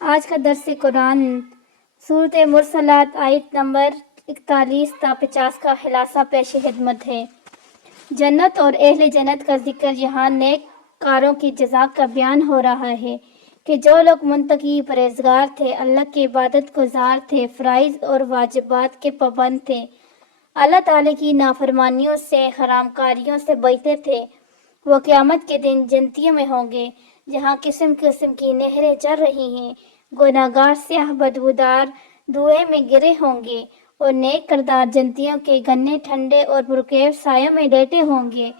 آج کا درس قرآن سورۃ مرسلات آیت نمبر 41 تا 50 کا خلاصہ پیش خدمت ہے۔ جنت اور اہل جنت کا ذکر یہاں نیک کاروں کی جزا کا بیان ہو رہا ہے کہ جو لوگ منتقی پرہیزگار تھے، اللہ کی عبادت گزار تھے، فرائض اور واجبات کے پابند تھے، اللہ تعالیٰ کی نافرمانیوں سے، حرام کاریوں سے بچتے تھے، وہ قیامت کے دن جنتیوں میں ہوں گے جہاں قسم قسم کی نہریں چل رہی ہیں۔ گناہگار سیاہ بدبودار دھوئیں میں گرے ہوں گے اور نیک کردار جنتیوں کے گنے ٹھنڈے اور پرکیف سایوں میں لیٹے ہوں گے۔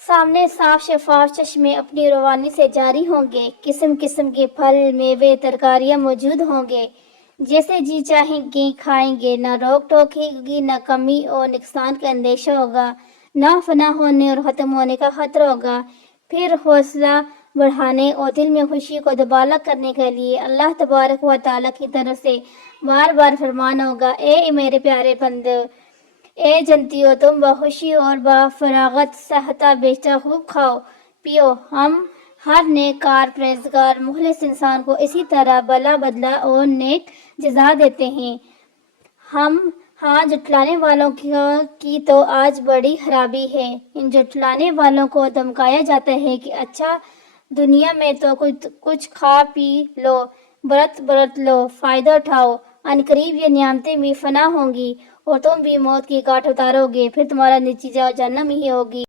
سامنے صاف شفاف چشمے اپنی روانی سے جاری ہوں گے، قسم قسم کے پھل، میوے، ترکاریاں موجود ہوں گے، جیسے جی چاہیں گے کھائیں گے، نہ روک ٹوک ہوگی، نہ کمی اور نقصان کا اندیشہ ہوگا، نہ فنا ہونے اور ختم ہونے کا خطرہ ہوگا۔ پھر حوصلہ بڑھانے اور دل میں خوشی کو دوبالا کرنے کے لیے اللہ تبارک و تعالیٰ کی طرف سے بار بار فرمان ہوگا، اے میرے پیارے بندو، اے جنتیوں، تم بخوشی اور بفراغت صحتہ بیشتر خوب کھاؤ پیو۔ ہم ہر نیک کار پرہیزگار مخلص انسان کو اسی طرح بلا بدلہ اور نیک جزا دیتے ہیں۔ ہاں، جھٹلانے والوں کی تو آج بڑی خرابی ہے۔ ان جھٹلانے والوں کو دھمکایا جاتا ہے کہ اچھا، دنیا میں تو کچھ کھا پی لو، برت لو، فائدہ اٹھاؤ، عنقریب یہ نعمتیں بھی فنا ہوں گی اور تم بھی موت کی گھاٹ اتارو گے، پھر تمہارا نتیجہ جہنم ہی ہوگی۔